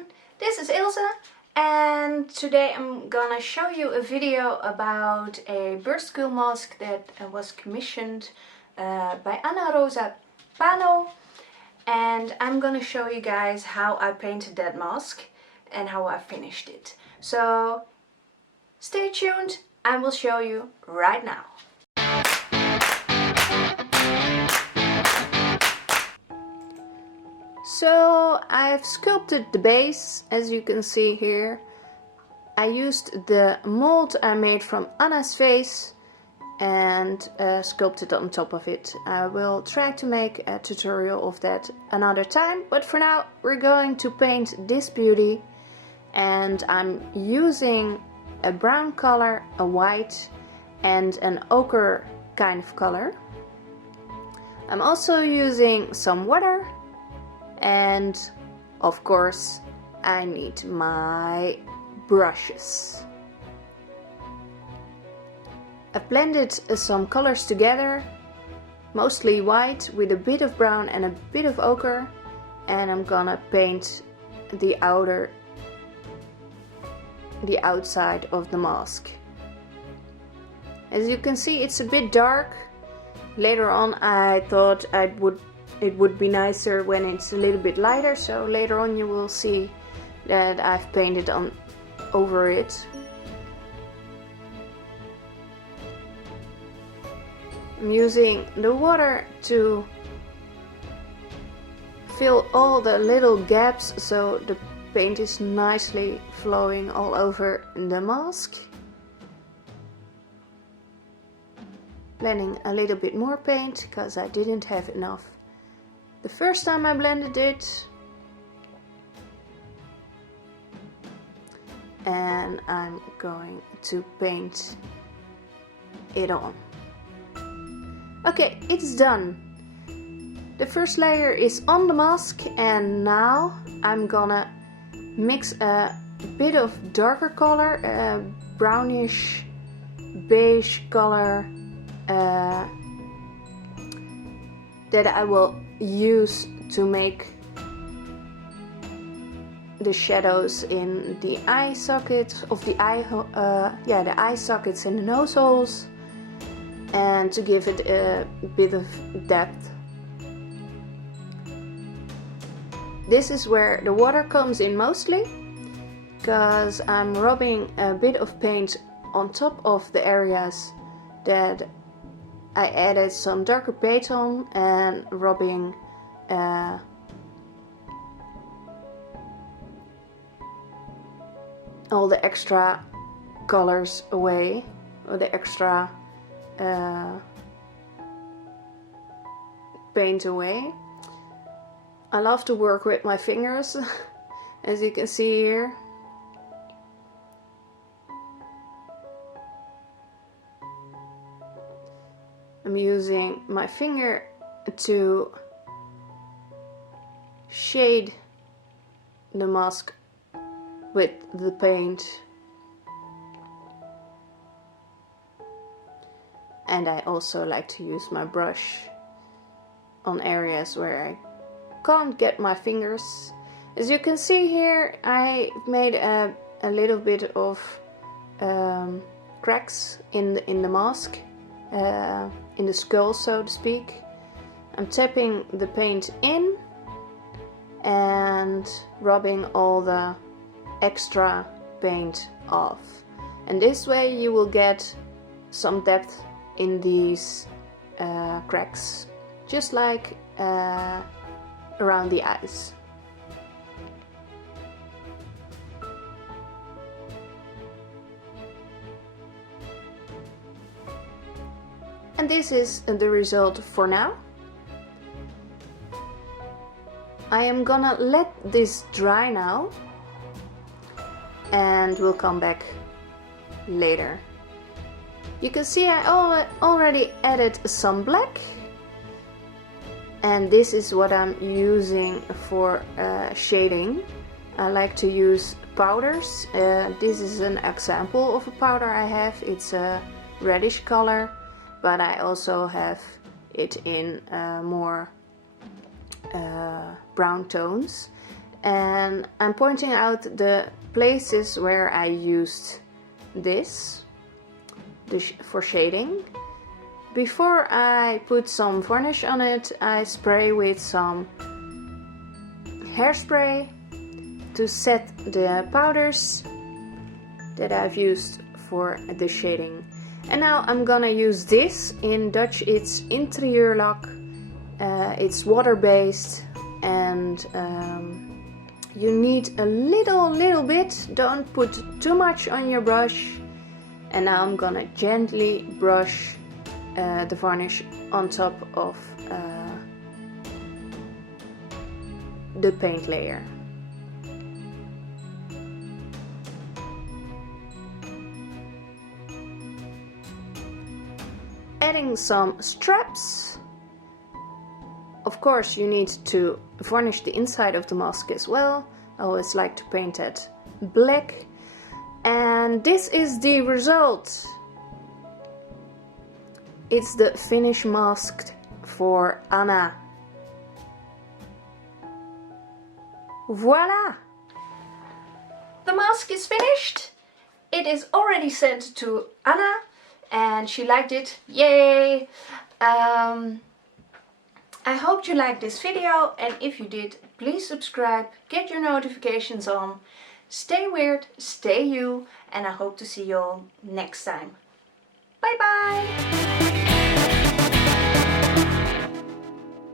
everyone, this is Ilse and today I'm gonna show you a video about a birdskull mask that was commissioned by Ana Rosa Pano, and I'm gonna show you guys how I painted that mask and how I finished it. So stay tuned, I will show you right now. So I've sculpted the base, as you can see here. I used the mold I made from Anna's face and sculpted on top of it. I will try to make a tutorial of that another time, but for now we're going to paint this beauty, and I'm using a brown color, a white and an ochre kind of color. I'm also using some water. And of course I need my brushes. I've blended some colors together, mostly white with a bit of brown and a bit of ochre, and I'm gonna paint the outside of the mask. As you can see, it's a bit dark. Later on I thought it would be nicer when it's a little bit lighter, so later on you will see that I've painted over it. I'm using the water to fill all the little gaps so the paint is nicely flowing all over the mask. Blending a little bit more paint because I didn't have enough the first time I blended it, and I'm going to paint it on. Okay, it's done. The first layer is on the mask, and now I'm gonna mix a bit of darker color, a brownish beige color that I will use to make the shadows in the eye sockets of the eye, the eye sockets and the nose holes, and to give it a bit of depth. This is where the water comes in mostly, because I'm rubbing a bit of paint on top of the areas that I added some darker paint on, and rubbing all the extra colors away, or the extra paint away. I love to work with my fingers, as you can see here. I'm using my finger to shade the mask with the paint, and I also like to use my brush on areas where I can't get my fingers. As you can see here, I made a little bit of cracks in the mask. In the skull, so to speak. I'm tapping the paint in and rubbing all the extra paint off, and this way you will get some depth in these cracks, just like around the eyes. And this is the result for now. I am gonna let this dry now, and we'll come back later. You can see I already added some black, and this is what I'm using for shading. I like to use powders. This is an example of a powder I have. It's a reddish color, but I also have it in more brown tones. and I'm pointing out the places where I used this for shading. Before I put some varnish on it, I spray with some hairspray to set the powders that I've used for the shading. And now I'm gonna use this. In Dutch it's interieurlak. It's water-based, and you need a little bit. Don't put too much on your brush. And now I'm gonna gently brush the varnish on top of the paint layer. Adding some straps. Of course you need to varnish the inside of the mask as well. I always like to paint it black. And this is the result. It's the finished mask for Ana. Voila! The mask is finished. It is already sent to Ana and she liked it. Yay! I hope you liked this video, and if you did, please subscribe, get your notifications on. Stay weird, stay you, and I hope to see you all next time. Bye bye!